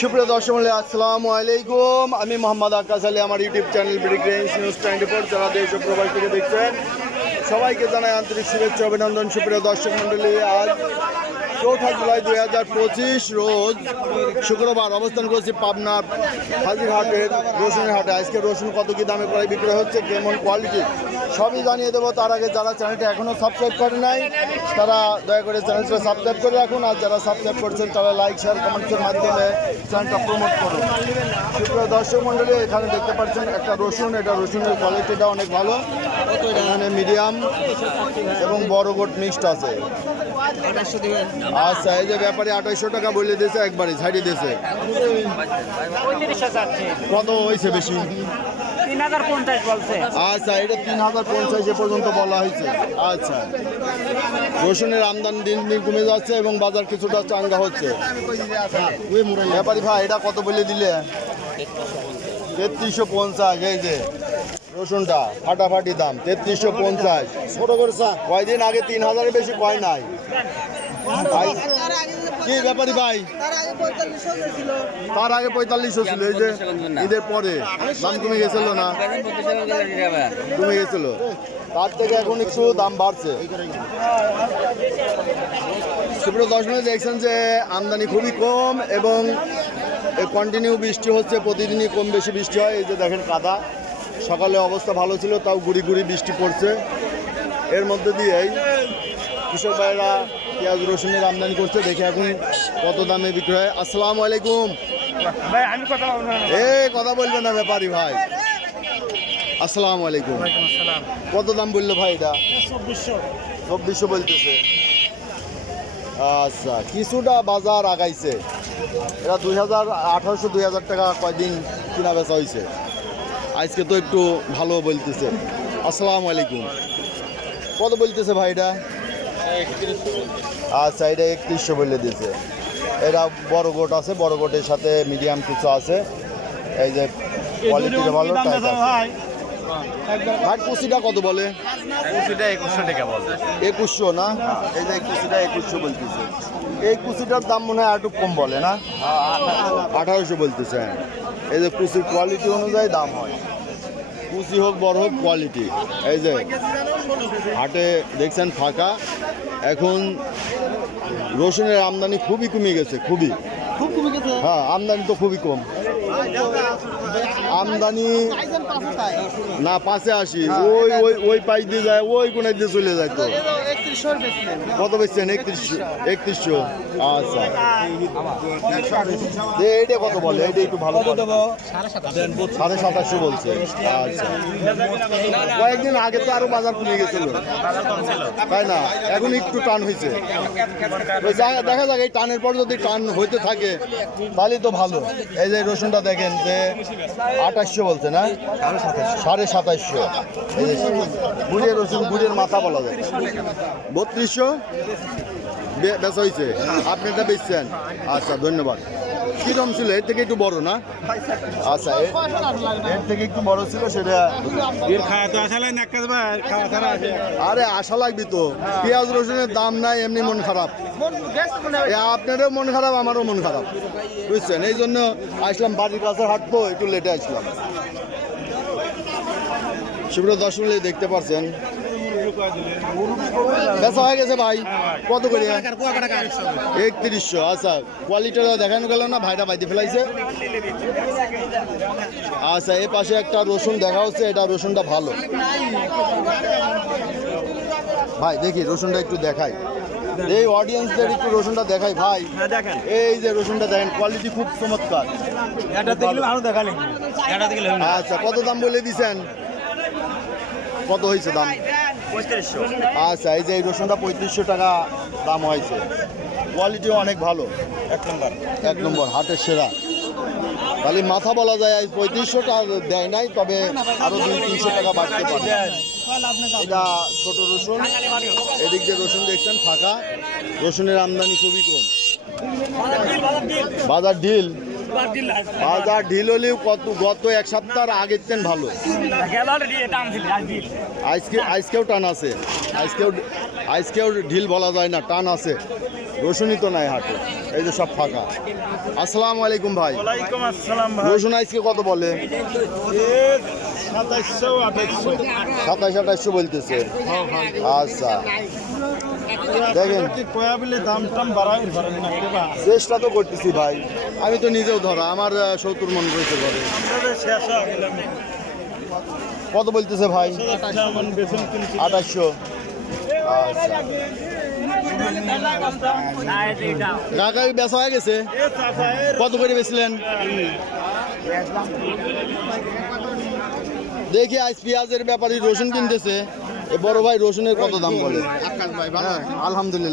সুপ্রিয় দর্শক মণ্ডলী, আসসালামু আলাইকুম। আমি মোহাম্মদ আকাশ আলী, আমার ইউটিউব চ্যানেল ব্রিগ্রেন্স নিউজ 24 যারা দেশ ও প্রবাস থেকে দেখছেন সবাইকে জানাই আন্তরিক শুভেচ্ছা অভিনন্দন। সুপ্রিয় দর্শক মণ্ডলী, আজ 4 জুলাই 2025 রোজ শুক্রবার অবস্থান করছি পাবনার হাজিরহাটের রসুনের হাটে। আজকে রসুন কত কী দামে প্রায় বিক্রয় হচ্ছে, কেমন কোয়ালিটি সবই জানিয়ে দেবো। তার আগে যারা চ্যানেলটা এখনও সাবস্ক্রাইব করে নাই তারা দয়া করে চ্যানেলটা সাবস্ক্রাইব করে রাখুন, আর যারা সাবস্ক্রাইব করছেন তারা লাইক শেয়ার কমেন্টসের মাধ্যমে চ্যানেলটা প্রমোট করুন। সুপ্রিয় দর্শক মণ্ডলী, এখানে দেখতে পাচ্ছেন একটা রসুন, এটা রসুনের কোয়ালিটিটা অনেক ভালো, এখানে মিডিয়াম এবং বড় গোট মিক্সড আছে। আচ্ছা, এই যে ব্যাপারে 2800 টাকা বলে দিয়েছে, একবারে ছাড়িয়ে দিয়েছে। কত হয়েছে বেশি? 3050 বলছে। আচ্ছা, এটা 3050 এ পর্যন্ত বলা হয়েছে। আচ্ছা, রসুনের আমদানি দিন দিন কমে যাচ্ছে এবং বাজার কিছুটা চাঙ্গা হচ্ছে। ব্যাপারী ভাই, এটা কত বলে দিলে? 3350। এই যে রসুনটা ফাটাফাটি দাম 3350। ছোট করে কয়দিন আগে 3000-এর বেশি কয় নাই। কি ব্যাপারী ভাই? তার আগে 4500 ছিল, এই যে ঈদের পরে দাম কমে গেছিল না? কমে গেছিল, তার থেকে এখন একটু দাম বাড়ছে। সুপ্রিয় দর্শক দেখছেন যে আমদানি খুবই কম এবং কন্টিনিউ বৃষ্টি হচ্ছে, প্রতিদিনই কম বেশি বৃষ্টি হয়। এই যে দেখেন কাদা, সকালে অবস্থা ভালো ছিল, তাও গুড়ি গুড়ি বৃষ্টি পড়ছে। এর মধ্যে দিয়েই কৃষক ভাইরা পেঁয়াজ রসুনের আমদানি করছে, দেখে এখন কত দামে বিক্রি হয়। আসসালামু আলাইকুম ভাই, আমি কথা বলবেন না ব্যাপারী ভাই। আসসালামু আলাইকুম। কত দাম বললো ভাই? এটা 2400 বলতেছে। আচ্ছা, কিছুটা বাজার আগাইছে, এটা 1800-2000 টাকা কয়দিন কিনা বেচা হয়েছে। আজকে তো একটু ভালো বলতেছে। আসসালামু আলাইকুম। কত বলতেছে ভাই এটা? আচ্ছা, এটা 3100 বলে দিয়েছে। এটা বড় গোট আছে, বড় গোটের সাথে মিডিয়াম কিছু আছে। এই যে কোয়ালিটিটা ভালো। ভাই কুচিটা কত বলে? কুচিটা 2100 টাকা বলছে। 2100 না? এই যে কুচিটা 2100 বলতেছে। এই কুচিটার দাম মনে হয় একটু কম বলে না? 1800 বলতেছে। এই যে কুচির কোয়ালিটি অনুযায়ী দাম হয়, কুচি হোক বড় হোক কোয়ালিটি। এই যে হাটে দেখছেন ফাঁকা, এখন রসুনের আমদানি খুবই কমে গেছে, খুবই কমে গেছে। হ্যাঁ, আমদানি তো খুবই কম। আমদানি না 85, ওই পাই দিয়ে যায়, ওই কোনায় দিয়ে চলে যায়। তো কত বেচছেন? 3100। আচ্ছা, এইটা কত বলে? এইটা একটু ভালো 2750 বলছে। আচ্ছা, কয়েকদিন আগে তো আরো বাজার কমে গেছিল, তাই না? এখন একটু টান হয়েছে। দেখা যাক, এই টানের পর যদি টান হইতে থাকে তাহলে তো ভালো। এই যে রসুনটা দেখেন যে 2800 বলছে না? 2750। গুড়ের রসুন, গুড়ের মাথা বলা যায়। 3200 বেচা হয়েছে, আপনি এটা বেচছেন। আচ্ছা, ধন্যবাদ। কিরম ছিল? এর থেকে একটু বড় না? আচ্ছা, এর থেকে একটু বড় ছিল, সেটা আরে আশা লাগবে তো। পেঁয়াজ রসুনের দাম নাই, এমনি মন খারাপ। আপনারও মন খারাপ, আমারও মন খারাপ, বুঝছেন? এই জন্য আসলাম, বাড়ির কাছে হাঁটবো, একটু লেটে আসলাম। সুপ্রিয় দর্শক দেখতে পাচ্ছেন বেচা হয়ে গেছে ভাই। কত করে? 3100। আচ্ছা, কোয়ালিটিটা দেখানো গেল না, ভাইটা বাইতে ফেলাইছে। আচ্ছা, এ পাশে একটা রসুন দেখা হচ্ছে, এটা রসুনটা ভালো। ভাই দেখি রসুনটা একটু দেখাই, এই অডিয়েন্সদের একটু রসুনটা দেখাই ভাই। এই যে রসুনটা দেখেন, কোয়ালিটি খুব চমৎকার। আচ্ছা, কত দাম বলে দিছেন? কত হয়েছে দাম? 3500। আচ্ছা, এই যে এই রসুনটা 3500 টাকা দাম হয়েছে। কোয়ালিটিও অনেক ভালো, এক নম্বর, হাটের সেরা। তাহলে মাথা বলা যায় 3500 টাকা দেয় নাই, তবে আরো 200-300 টাকা বাড়তে পারে। এটা ছোট রসুন, এদিক দিয়ে রসুন দেখছেন ফাঁকা, রসুনের আমদানি খুবই কম। বাজার ঢিল, বাজার ঢিল হলেও গত এক সপ্তাহ আগের চেন ভালো। আজকেও টান আছে, আজকেও ঢিল বলা যায় না, টান আছে। রসুনই তো নাই হাটে। এই যে সব ফাঁকা। আসসালামু আলাইকুম ভাই। ওয়ালাইকুম আসসালাম ভাই। রসুন আজকে কত বলে? 2700 2800 2700-2800 বলতেছে। আচ্ছা দেখেন, কি কয়া বলে দাম টাম বাড়াই পারেন না দেবা চেষ্টা তো করতেছি ভাই, আমি তো নিজেও ধরা, আমার 70 মন রয়েছে ঘরে। তবে শেষ হয়ে গেলাম কত বলতেছে ভাই? 2800 মন বেচন কিনছি 2800। আচ্ছা কাকা বেচা হয়ে গেছে? এ চাচা এর কত করে বেচলেন? দেখি আজ পেঁয়াজের ব্যাপারে রসুন কিনতেছে। এ বড় ভাই রসুনের কত দাম বলে? হ্যাঁ, আলহামদুলিল্লাহ।